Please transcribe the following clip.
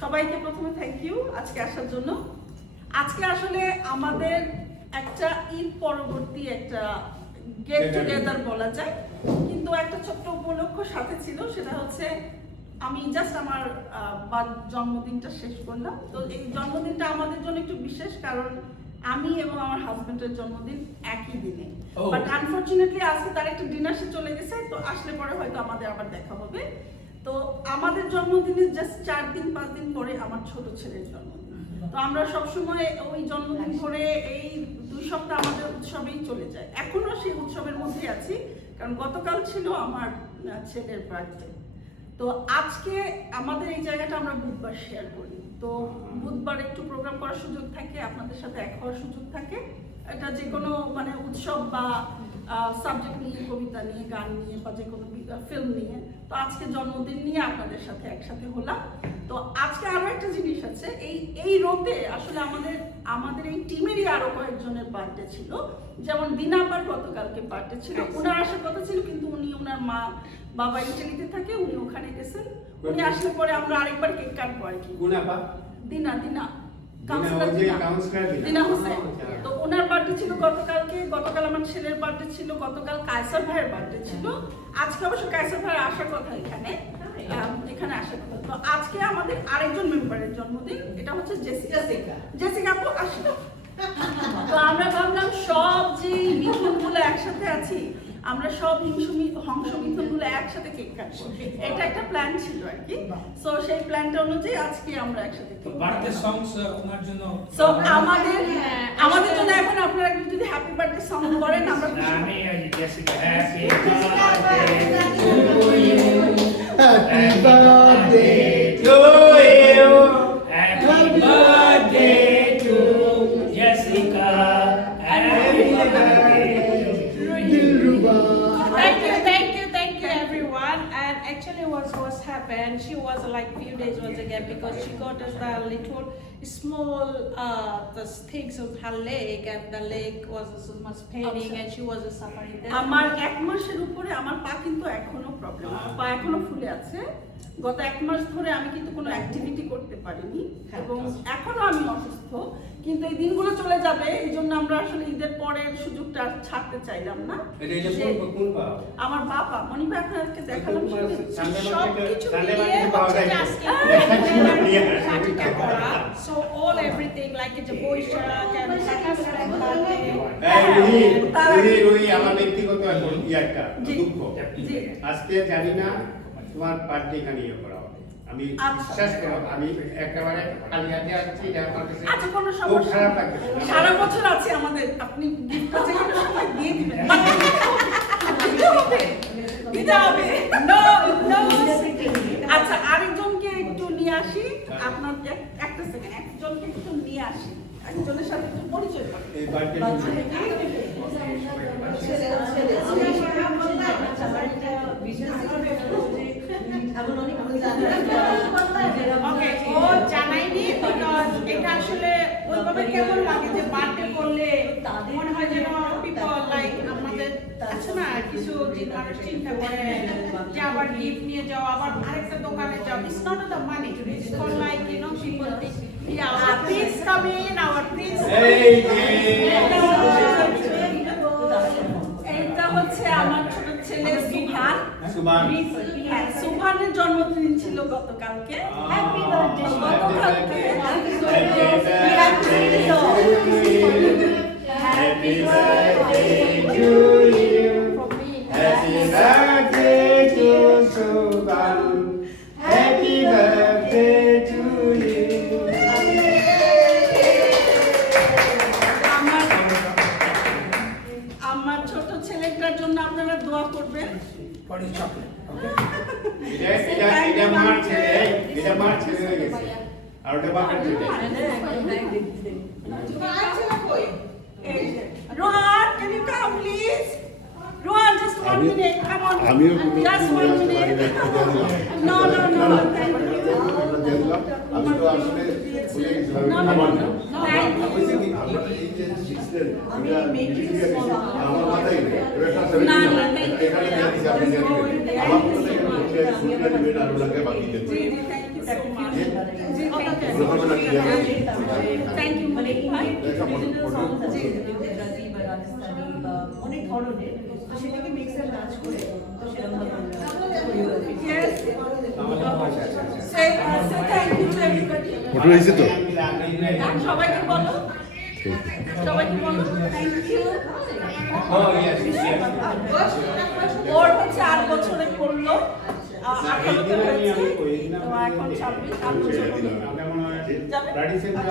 সবাইকে প্রথমে thank you আজকে আসার জন্য। আজকে আসলে আমাদের একটা ঈদ পরবর্তী একটা গেট টুগেদার বলা যায়, কিন্তু একটা ছোট্ট উপলক্ষ সাথে ছিল, সেটা হচ্ছে আমি জাস্ট আমার জন্মদিনটা শেষ করলাম। তো এই জন্মদিনটা আমাদের জন্য একটু বিশেষ, কারণ আমি এবং আমার হাজবেন্ডের জন্মদিন একই দিনে, বাট আনফরচুনেটলি আজকে তার একটা ডিনার সে চলে গেছে, তো আসলে পরে হয়তো আমাদের আবার দেখা হবে। তো আমাদের জন্মদিনের জাস্ট 4-5 দিন পরে আমার ছোট ছেলের জন্মদিন। তো আমরা সবসময় ওই জন্মদিন ধরে এই 2 সপ্তাহ আমাদের উৎসবেই চলে যায়। এখনো সেই উৎসবের মধ্যে আছি, কারণ গতকাল ছিল আমার ছেলের বার্থডে। তো আজকে আমাদের এই জায়গাটা আমরা বুধবার শেয়ার করি, তো বুধবার একটু প্রোগ্রাম করার সুযোগ থাকে, আপনাদের সাথে এক হওয়ার সুযোগ থাকে। এটা যে কোনো মানে উৎসব বা সাবজেক্ট নিয়ে, কবিতা নিয়ে, গান নিয়ে বা যে কোনো ফিল্ম নিয়ে। তো আজকে জন্মদিন নিয়ে আপনাদের সাথে একসাথে হলাম। তো আজকে আরো একটা জিনিস আছে, এই রোতে আসলে আমাদের এই টিমেরই আরো কয়েকজনের বার্থডে ছিল। যেমন দিনাবার গতকালকে বার্থডে ছিল, ওনার আসার কথা ছিল, কিন্তু উনি ওনার মা বাবা ইটালিতে থাকে, উনি ওখানে গেছেন। উনি আসলে পরে আমরা আরেকবার কেক কাটবো আর কি। দিনা দিনা হোসেন। তো ওনার বার্থডে ছিল গতকালকে, গতকাল আমার ছেলের বার্থডে ছিল, গতকাল কায়সার ভাইয়ের বার্থডে ছিল। আজকে অবশ্য কায়সার ভাইয়ের আসার কথা এখানে আসার কথা। তো আজকে আমাদের আরেকজন মেম্বারের জন্মদিন, এটা হচ্ছে জেসিকা আপু আসলো। তো আমরা ভাবলাম সব যে মিথুনগুলো একসাথে আছি, আমরা সব হংস মিথুনগুলো একসাথে কেক কাটবো, এটা একটা প্ল্যান ছিল আর কি। সো সেই প্ল্যানটা অনুযায়ী আজকে আমরা একসাথে বার্থডে সংস ওনার জন্য। সো আমাদের জন্য এখন আপনারা যদি হ্যাপি বার্থডে সং করেন আমরা খুশি হব। আমি Jessica happy birthday to you, happy birthday to you, happy birthday to Jessica, happy birthday Dilruba. Thank you everyone. And actually what's happened, she was like few days was again because she got us the little small the things on her leg, and the leg was so much paining and she was suffering. আমার 1 মাসের উপরে আমার পা কিন্তু এখনো problem, পা এখনো ফুলে আছে। গত 1 মাস ধরে আমি কিন্তু কোনো অ্যাক্টিভিটি করতে পারিনি এবং এখনো আমি অসুস্থ, কিন্তু এই দিনগুলো চলে যাবে, এই জন্য আমরা আসলে ঈদের পরের সুযোগটা ছাড়তে চাইলাম না। আমার বাবা মনিবা আপনাকে দেখালাম সবকিছু মিলিয়ে so all everything like it's a boy shirt and আমার ব্যক্তিগত একটা দুঃখ, আজকে জানি না তোমার বার্থডে এখানে করা হবে। আমি বিশ্বাস করো, আমি একেবারে খালি হাতে আসছি, এটা আমার কাছে কোনো খুব সমস্যা খারাপ লাগছে। সারা বছর আছে আমাদের, আপনি গিফটটা যে কোনো সময় দিয়ে দিবেন, দিতে হবে। আচ্ছা আরেকজনকে একটু নিয়ে আসি, আপনাকে একটা সেকেন্ড, একজনকে একটু নিয়ে আসি, একজনের সাথে একটু পরিচয় করি। এই বার্থডে ওকে ও জানাইনি বিকজ এটা আসলে ওইভাবে কেমন লাগে যে বার্থডে করলে মনে হয় যেন পিপল লাইক আমাদের আছে না কিছু যে মানুষ চিন্তা করে যে আবার গিফট নিয়ে যাও, আবার আরেকটা দোকানে যাও। It's not the money, it's for like you know people think yeah our prince come in, our prince. এইটা হচ্ছে আমার ছোট ছেলে সুভান। হ্যাঁ, সুভানের জন্মদিন ছিল গতকালকে। হ্যাপি বার্থডে গতকালকে। Happy birthday to you, happy birthday to Suban, happy birthday to you. আমার ছোট ছেলেটার জন্য আপনারা দোয়া করবেন। For his chocolate. ওকে, এটা মার ছেলে, এটা মার ছেলে হয়ে গেছে, আর ওটা বাবার ছেলে। Rohan, can you come please? Rohan, just 1 minute. Come on. Just 1 minute. No, thank you. আমি তো আসলে ভুলে গেছিলাম। No. Thank you. আমার মাথায় না, thank you. এখানে আপনাকে বাকি জি দেবো ji thank you so much ji thank you. Thank you ভাই অনেক ধরনের তো সেটাকে মিক্স এন্ড ম্যাচ করে তো সেরকম Yes. Say thank you to everybody. Photo হয়েছে তো আর সবাইকে বলো সবাইকে বলো thank you Oh, yes, yes. ওর 4 বছরে পড়লো 18 তে হয়েছে তো এখন 26 8 বছর আমরা মনে হয় যাবে? রাডিসের